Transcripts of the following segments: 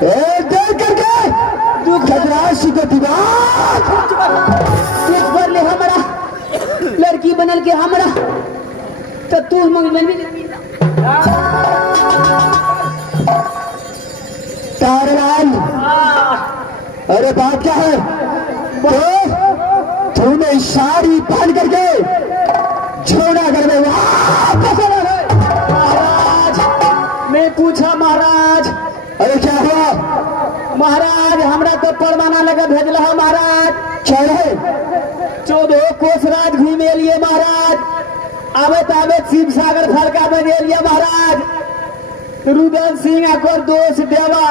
देख करके तू गजराज को दिमाग कर ले हमारा लड़की बनल के हमारा तो तू मंगल भी तारलाल। अरे बात क्या है? तो तूने साड़ी पहन करके झोड़ागढ़ में वापस आना है। महाराज मैं पूछा महाराज। अरे क्या हुआ? महाराज हमरा तो परवाना लगा भेजला है महाराज। क्या है? 14 कोस राज घूमे लिए महाराज। आवेत आवेत शिव सागर फलका बने लिए महाराज। रुदन सिंह अकर दोस्त देवा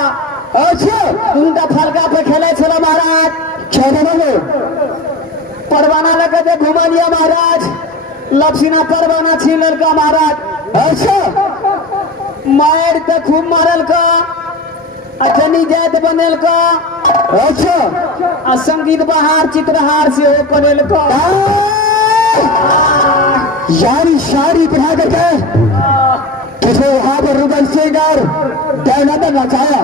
अच्छा उनका फलका पे खेले चलो महाराज। क्या बोलोगे? परवाना लगा के घुमा लिया महाराज। लपसीना परवाना छीन लड़का महाराज। अच्छा मायर पे खूब मारल का अजनी जात बनल का। अच्छा संगीत बहार चित्रहार से हो करेल का। यारी साड़ी पहना करके तुझे वहां पर रुदन सिंह और डैना ने नचाया।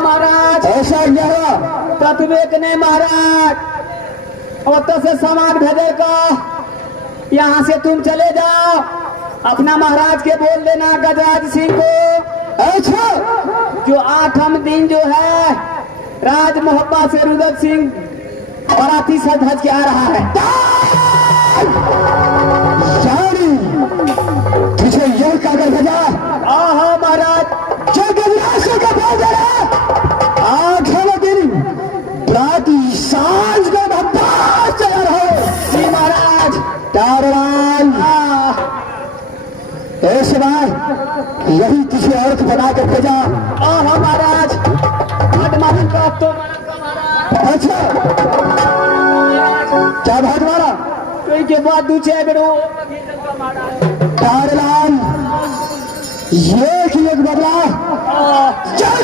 महाराज ऐसा क्या हुआ? तत्वेक ने महाराज और तो से समाज भेजे का यहाँ से तुम चले जाओ अपना महाराज के बोल देना गजराज सिंह को। अच्छा जो 8 दिन जो है राज मोहब्बा से रुदन सिंह बराती सज धज के आ रहा है। यारी तुझे यह कागज भेजा? हाँ महाराज जो गजराज सिंह का बोल दे रहा 8 दिन राती सांझ को धब्बा चला रहे। जी महाराज। तारलाल ऐसे बार यही तुझे अर्थ बना कर भेजा। हाँ महाराज मालूम का तो महाराज। अच्छा क्या बात मारा? कोई के बाद दूसरे बेरो तारलाल एक बदला चल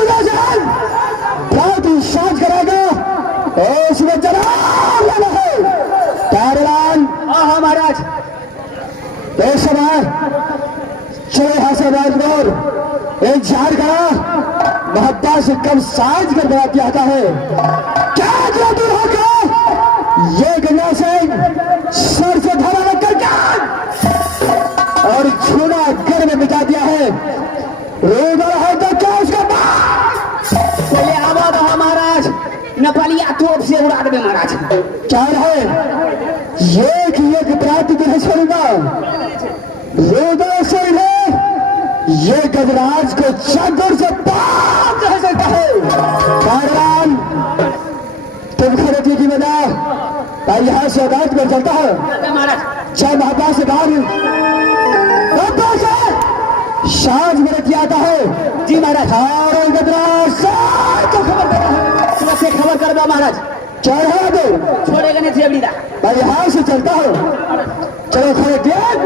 राती सांझ कराएगा उसमें जनाब लेना है। तारलाल हाँ महाराज। ऐसे बार चलो यहां से राजगौर एक झाड़ करा मोहब्बत से कम साझ कर बराती आता है। क्या जो दूर होकर ये गंगा से सर से धरा लग कर और छूना घर में बिता दिया है। रोगा है तो क्या उसका पहले आवाज रहा महाराज नेपालिया तोप से उड़ा दे महाराज। क्या है? एक बराती नहीं छोड़ूंगा। रोदा से है ये गजराज को चादर से बांध रह सकता है। कारवान तुम खड़े टीटी में जाओ और यहाँ से अदालत में चलता है। महाराज जब महापा से साज में किया आता है। जी महाराज। और गजराज को खबर देना है। सुबह से खबर कर दो महाराज। चढ़ा दो छोड़ेगा नहीं थे अबलीदा। और यहाँ से चलता हो। चलो खड़े देख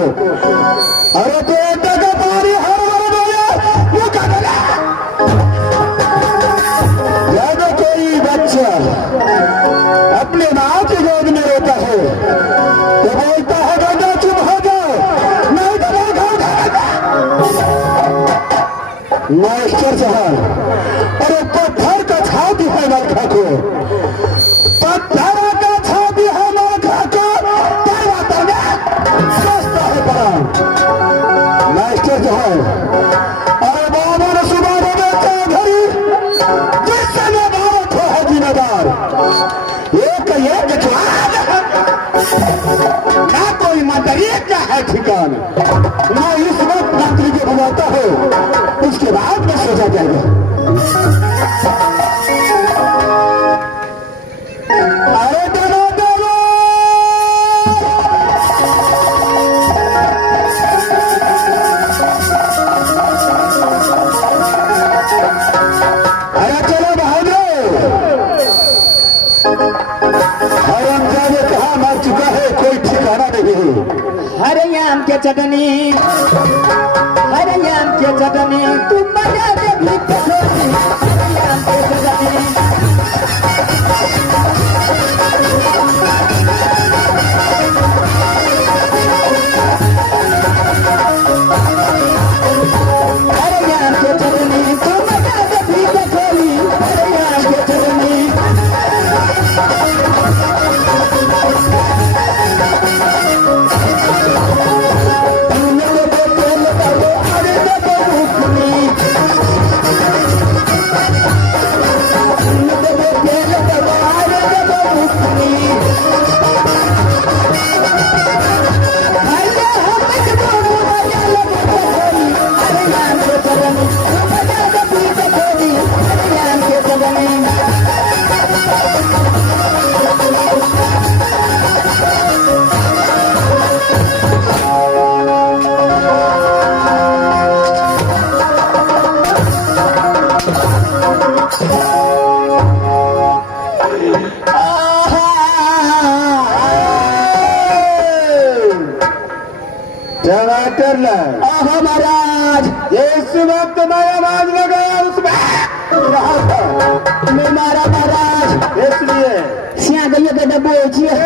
अरे तो एटा का पानी हर बार बोले वो कहना जब कोई बच्चा अपने माँ की गोद में रोता है तो बोलता है गंगा चुप हो जाओ नहीं तो मैं खाऊंगा। मास्टर साहब अरे पत्थर का छाती है मलखा को, पत्थर का छाती है मलखा को तरवा सस्ता है पड़ा। मास्टर साहब अरे बाबा ने सुबह में बेचा घड़ी जिस समय भारत हो है जिम्मेदार एक ना कोई मंत्री क्या है ठिकान मैं इस वक्त मंत्री को बुलाता हूँ उसके बाद में सोचा जाएगा। अरे देना देना अरे चलो बहादुर हरमजादे कहाँ मर चुका है कोई ठिकाना नहीं। हरे आम के चटनी हरे आम के चटनी तुम मजा दे भी कठोरी हरे आम के चटनी हरे आम के चटनी तुम मजा दे भी कठोरी हरे आम के चटनी टमाटर ला आहा महाराज इस वक्त मैं आवाज लगाया उसमें रहा था मैं मारा महाराज इसलिए सिया गई के डब्बो छिए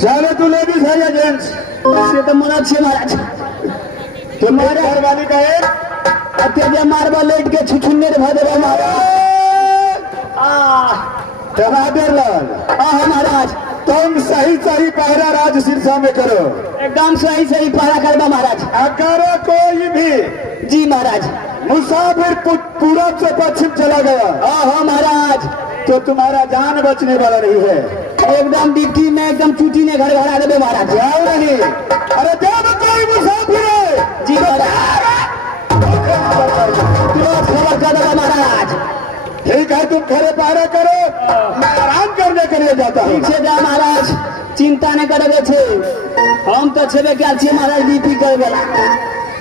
साले तू लेडीज है या जेंट्स से तो मना छे महाराज तुम्हारे घर वाली का एक अत्याचार मारवा लेट के छुछुन्ने रे भदे महाराज टमाटर लाल आहा महाराज तुम सही सही पहरा राज सिरसा में करो एकदम सही सही पहरा करवा महाराज। अगर कोई भी जी महाराज मुसाफिर पूरब से पश्चिम चला गया आहा महाराज तो तुम्हारा जान बचने वाला नहीं है। एकदम डिप्टी में एकदम चूटी ने घर घर आ देवे महाराज। जाओ नहीं अरे जब कोई मुसाफिर है जी महाराज तुरंत खबर कर देगा महाराज। ठीक है तुम खड़े पहरा करो मैं आराम करने के लिए जाता हूँ। ठीक से जा महाराज चिंता नहीं करे छे हम तो छेबे क्या छे महाराज डीपी कर वाला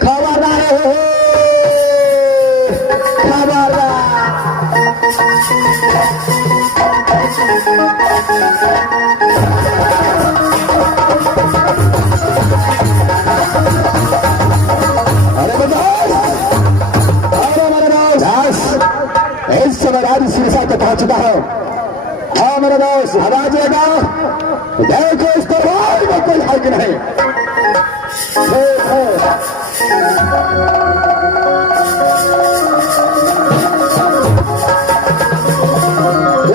खबरदार हो खबरदार। अरे बताओ अरे मेरे दोस्त इस समय राज सिरसा तक पहुंच चुका है। हाँ मेरे दोस्त आवाज लगाओ देखो इस दरबार में कोई है कि नहीं।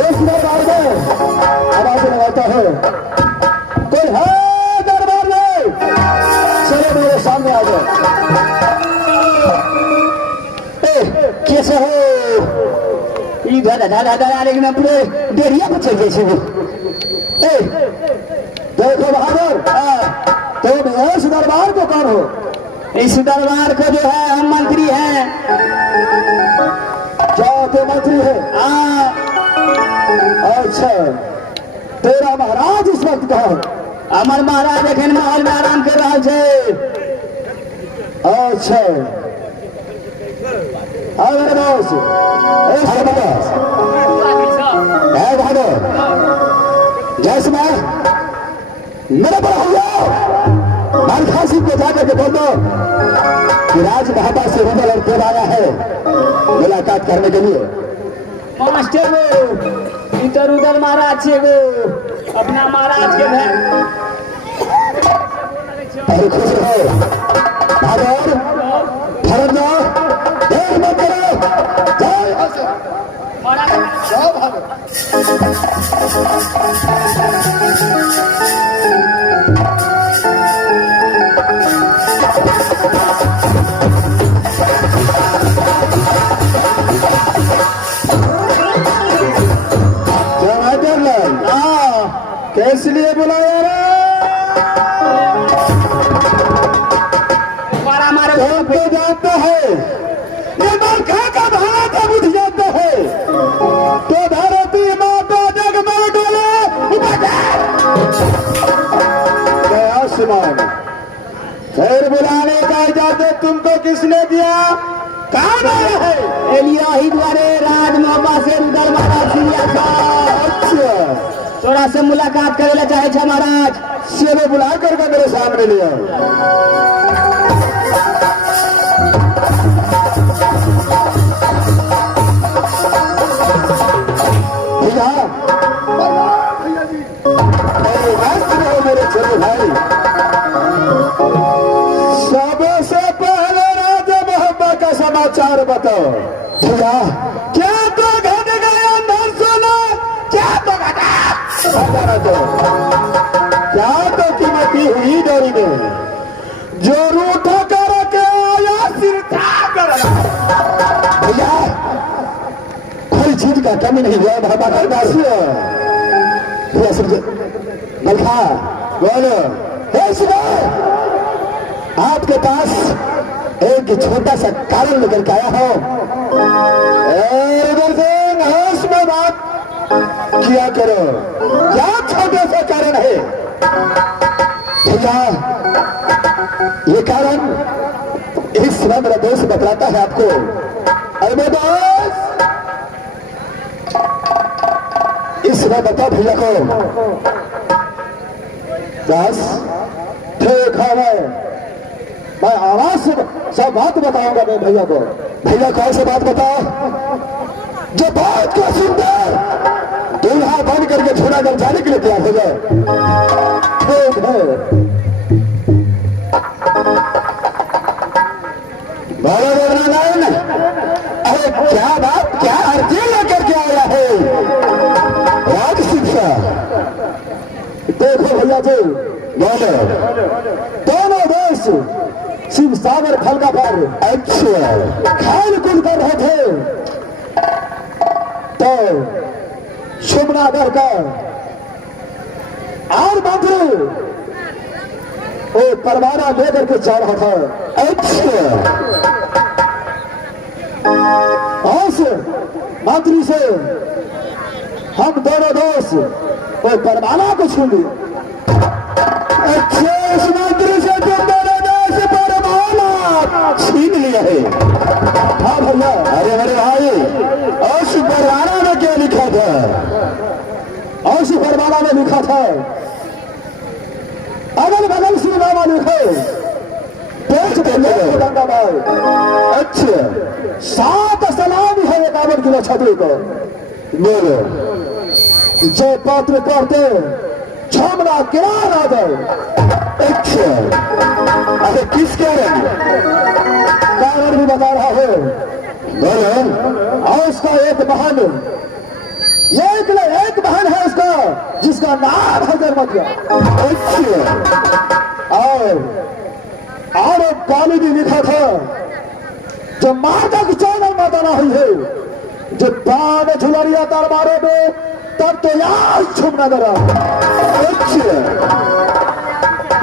इस दरबार में आवाज लगाता है कोई है दरबार में चलो मेरे सामने आ जाओ। कैसे हो इधर दादा लेकिन पूरे डेरिया पर चल गए। देखो बहादुर तुम इस दरबार को कौन हो? इस दरबार को जो है हम मंत्री हैं। क्या तो मंत्री है? हाँ अच्छा तेरा महाराज इस वक्त कहाँ है? हमार महाराज एखन महल में आराम कर रहा है। अच्छा हाँ मेरे दोस्त अरे बस है बहादुर जैसे मैं मेरे पर हो जाओ मान खासी को जाकर के बोल दो कि राज महाबा से रुदल और देव आया है मुलाकात करने के लिए। मास्टर वो इधर उधर महाराज छे वो अपना महाराज के घर अरे खुश रहो बहादुर फरक जाओ देर मत करो जाओ जाओ बहादुर। किस लिए बुलाया रे? तो जानते हैं ये मरखा का भाड़ा था बुझ जाते हैं तो धरती माता जग में डोले आसमान फिर बुलाने का इजाजत तुमको किसने दिया? कौन आया है? एलिया ही द्वारे राज मोहब्बा से रुदल महाराज सिंह था। अच्छा थोड़ा से मुलाकात करेला चाहे छा महाराज से बुला करके मेरे सामने लिया। भैया मेरे छोटे भाई सबसे पहले राजा मोहब्बा का समाचार बताओ भैया। क्या तो घट गया अंदर सोना क्या तो घटा तो क्या तो कीमती हुई डोरी में जो रूठा करके आया सिर कर भैया कोई चीज का कमी नहीं हुआ बाबा का दास भैया समझे मलखा बोलो आपके पास एक छोटा सा कारण लेकर के आया हो इधर से होश में बात किया करो। क्या छोटे सा कारण है भैया? ये कारण इस समय मेरा दोस्त बतलाता है आपको। अरे मेरे दोस्त इस समय बताओ भैया को बस ठीक है मैं आवाज से सब बात बताऊंगा मैं भैया को। भैया कौन सी बात बताओ जो बात को सुनकर दूल्हा बन करके छोड़ा कर जाने के लिए तैयार हो जाए। ठीक है बोलो नारायण। अरे क्या बात क्या अर्जी लेकर के आया है राज शिक्षा? देखो भैया जी बोलो दोनों देश शिव सागर फलका पर अच्छा खेल कूद कर रहे थे तो शुभनागर का और मंत्री वो परवाना लेकर के जा रहा था। अच्छा उस मंत्री से हम दोनों दोस्त वो परवाना को छू लिए। अच्छा उस मंत्री से तुम दोनों दोस्त परवाना छीन लिया है? हाँ भैया। अरे मेरे भाई उस परवाना में क्या लिखा था? उस परवाना में लिखा था अगल बगल श्रीनामा लिखो देश भाई। अच्छा 7 सलामी है 51 किलो छतरी को बोलो जो पत्र पढ़ते छमना किरान आ जाए। अच्छा अरे किस कारण भी बता रहा है बोलो। और उसका एक बहन एक बहन है उसका जिसका नाम है जन्मतिया। और गाली भी लिखा था जो माता की चावल माता ना हुई है जो बाण झुलरिया तार मारे में तब तो यार छुपना दरा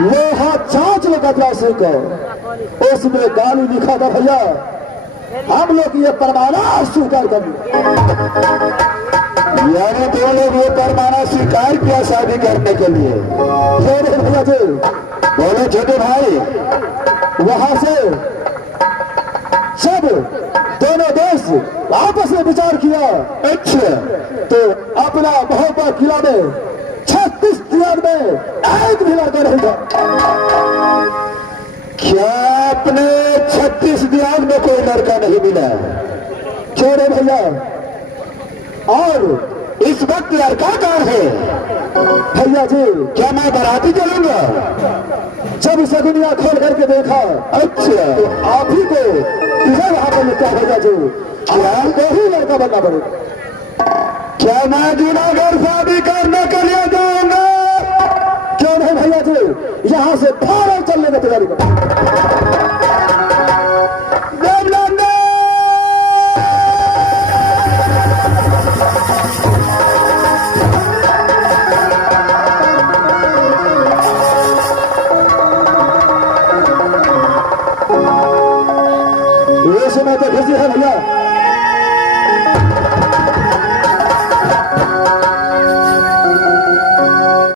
लोहा चाच लगा सिंह को उसमें गाली लिखा था भैया हम लोग ये परमाना स्वीकार कर यानी तो लोग ये परमाना स्वीकार किया शादी करने के लिए। भैया जी बोले छोटे भाई वहां से सब दोनों आपस में विचार किया। अच्छा, तो अपना महोबा किला में 36 दियार में एक भी लड़का नहीं था। क्या अपने 36 दियार में कोई लड़का नहीं मिला? छोड़े भैया, और इस वक्त लड़का कौन है? भैया जी, क्या मैं बाराती चलूंगा? जब सगुनिया खोल करके देखा, अच्छा, तो आप ही को इधर वहां पर क्या भैया जी, क्या को ही लड़का बनना पड़ेगा। क्या मैं जूनागढ़ शादी करने के लिए जाऊंगा? क्यों नहीं भैया जी, यहां से बाहर चलने की तैयारी करो। ये समय तो खुशी है भैया,